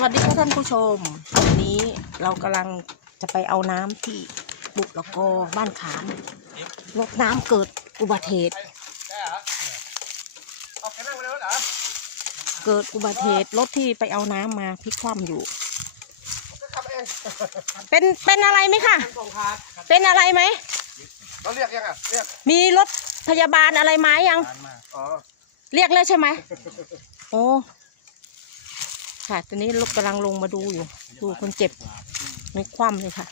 สวัสดีค่ะท่านผู้ชม วันนี้เรากำลังจะไปเอาน้ำที่บุกละกอบ้านขามรถน้ำเกิดอุบัติเหตุเอาแกนั่งไปเลยเหรอเกิดอุบัติเหตุรถที่ไปเอาน้ำมาพลิกคว่ำอยู่ก็ขับเองเป็นเป็นอะไรไหมคะส่งขาดเป็นอะไรไหมเราเรียกยังอะเรียกมีรถพยาบาลอะไรมายังอ๋อเรียกแล้วใช่ไหมโอ้ ค่ะ ตอนนี้รถกำลังลงมาดูอยู่ ดูคนเจ็บไม่คว่ำเลยค่ะ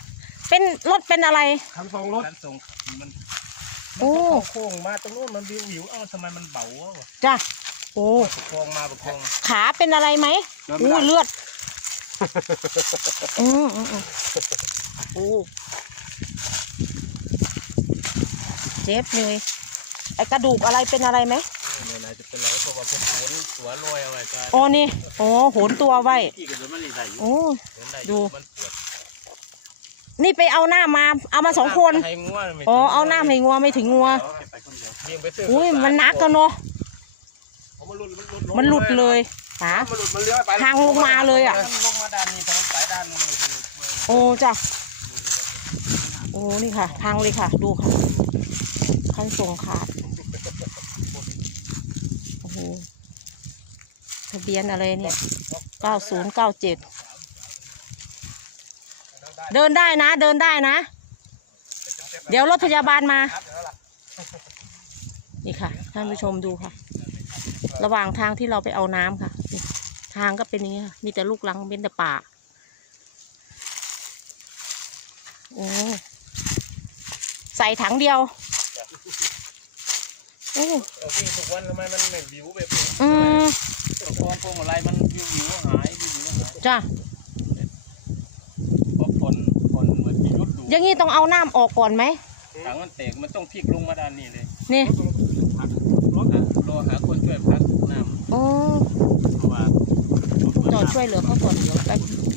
เป็นรถเป็นอะไร คันส่งรถการส่งมันโอ้โค้งมาตรงนู้นมันวิววิวๆเอ้าทำไมมันเบาวะจ้ะโอ้ประคองมาประคองขาเป็นอะไรไหมอู้เลือดอืมอืมอืมโอ้เจ็บเลยไอกระดูกอะไรเป็นอะไรไหม เนี่ยนายจะเป็นไรเพราะว่าผมโขนตัวลอยเอาไว้กันอ๋อนี่โอ้โหนตัวไว้พี่ก็เดินมันได้อยู่โอ้เดินได้อดู ยู่มันปวดนี่ไปเอาหน้ามา เอามาสองคนให้งัวไม่อ๋อเอาหน้าให้งัวไม่ถึงงัวเอาไปคนเดียวเลี้ยงไปซื้ออุ้ยมันหนักกันเนาะเอามันหลุดมันหลุดเลยขามันหลุดมันเลี้ยวไปทางลงมาเลยอะมันลงมาด้านนี้ทางสายด้านนู้นเลยคือโอ้จ้ะโอ้นี่ค่ะ ทางเลยค่ะ ดูค่ะคันส่งขาด โอ้โห ทะเบียนอะไรเนี่ยเก้าศูนย์เก้าเจ็ดเดินได้นะ เดินได้นะ เดี๋ยวรถพยาบาลมา นี่ค่ะ ท่านผู้ชมดูค่ะ ระหว่างทางที่เราไปเอาน้ำค่ะนี่ทางก็เป็นอย่างนี้ค่ะ มีแต่ลูกลังเป็นแต่ป่า โอ้ใส่ถังเดียวโอ้เอาวิ่งทุกวันทำไมมันไม่วิวแบบนี้อืมประคอง พวงอะไรมันวิววิวหายวิววิวหายจ้ะเพราะคนคนเหมือนพิยุทธ์ดูอย่างนี้ต้องเอาน้ำออกก่อนไหมถังมันแตกมันต้องพลิกลงมาด้านนี้เลยนี่รถรอหาคนช่วยพักน้ำโอ้เพราะว่าจอดช่วยเหลือเขาก่อนเดี๋ยวไปปวดนั้น